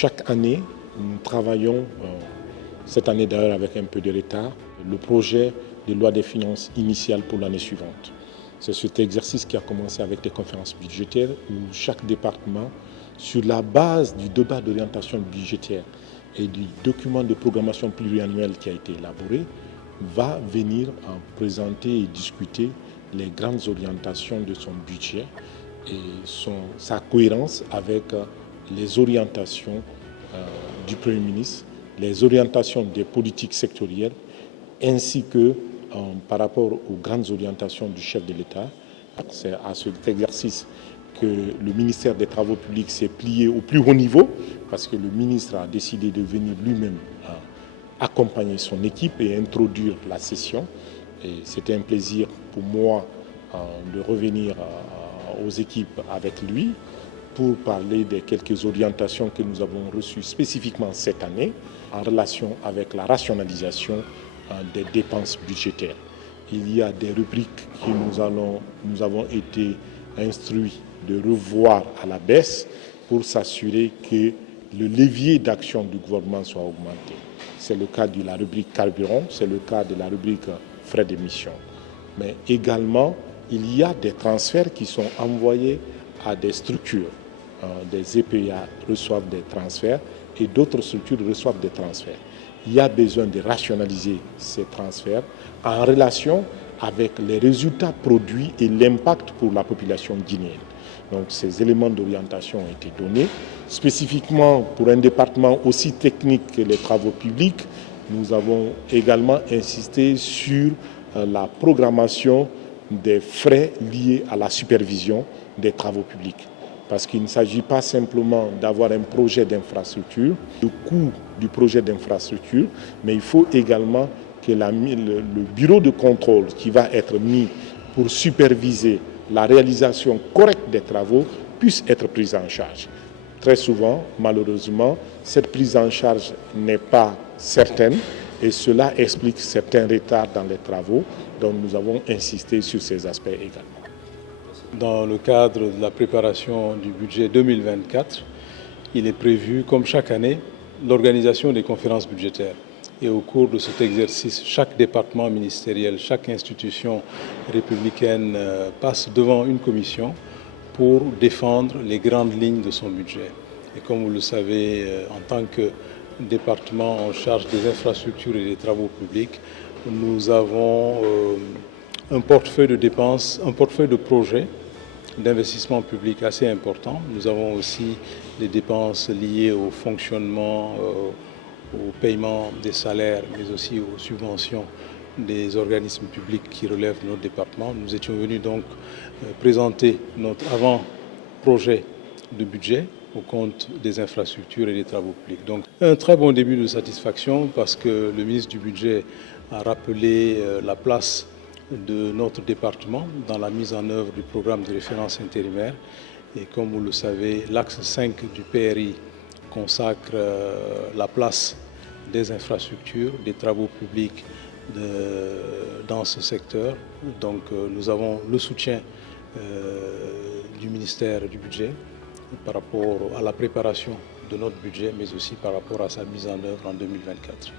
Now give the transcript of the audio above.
Chaque année, nous travaillons, cette année d'ailleurs avec un peu de retard, le projet de loi des finances initiale pour l'année suivante. C'est cet exercice qui a commencé avec des conférences budgétaires où chaque département, sur la base du débat d'orientation budgétaire et du document de programmation pluriannuelle qui a été élaboré, va venir en présenter et discuter les grandes orientations de son budget et sa cohérence avec les orientations du Premier ministre, les orientations des politiques sectorielles, ainsi que par rapport aux grandes orientations du chef de l'État. C'est à cet exercice que le ministère des Travaux publics s'est plié au plus haut niveau, parce que le ministre a décidé de venir lui-même accompagner son équipe et introduire la session. Et c'était un plaisir pour moi de revenir aux équipes avec lui pour parler des quelques orientations que nous avons reçues spécifiquement cette année en relation avec la rationalisation des dépenses budgétaires. Il y a des rubriques que nous avons été instruits de revoir à la baisse pour s'assurer que le levier d'action du gouvernement soit augmenté. C'est le cas de la rubrique carburant, c'est le cas de la rubrique frais d'émission. Mais également, il y a des transferts qui sont envoyés à des structures. Des EPA reçoivent des transferts et d'autres structures reçoivent des transferts. Il y a besoin de rationaliser ces transferts en relation avec les résultats produits et l'impact pour la population guinéenne. Donc ces éléments d'orientation ont été donnés. Spécifiquement pour un département aussi technique que les travaux publics, nous avons également insisté sur la programmation des frais liés à la supervision des travaux publics. Parce qu'il ne s'agit pas simplement d'avoir un projet d'infrastructure, le coût du projet d'infrastructure, mais il faut également que le bureau de contrôle qui va être mis pour superviser la réalisation correcte des travaux puisse être pris en charge. Très souvent, malheureusement, cette prise en charge n'est pas certaine et cela explique certains retards dans les travaux, donc nous avons insisté sur ces aspects également. Dans le cadre de la préparation du budget 2024, il est prévu, comme chaque année, l'organisation des conférences budgétaires. Et au cours de cet exercice, chaque département ministériel, chaque institution républicaine passe devant une commission pour défendre les grandes lignes de son budget. Et comme vous le savez, en tant que département en charge des infrastructures et des travaux publics, nous avons un portefeuille de dépenses, un portefeuille de projets d'investissement public assez important. Nous avons aussi des dépenses liées au fonctionnement, au paiement des salaires, mais aussi aux subventions des organismes publics qui relèvent de notre département. Nous étions venus donc présenter notre avant-projet de budget au compte des infrastructures et des travaux publics. Donc un très bon début de satisfaction parce que le ministre du Budget a rappelé la place de notre département dans la mise en œuvre du programme de référence intérimaire. Et comme vous le savez, l'axe 5 du PRI consacre la place des infrastructures, des travaux publics dans ce secteur. Donc nous avons le soutien du ministère du Budget par rapport à la préparation de notre budget, mais aussi par rapport à sa mise en œuvre en 2024.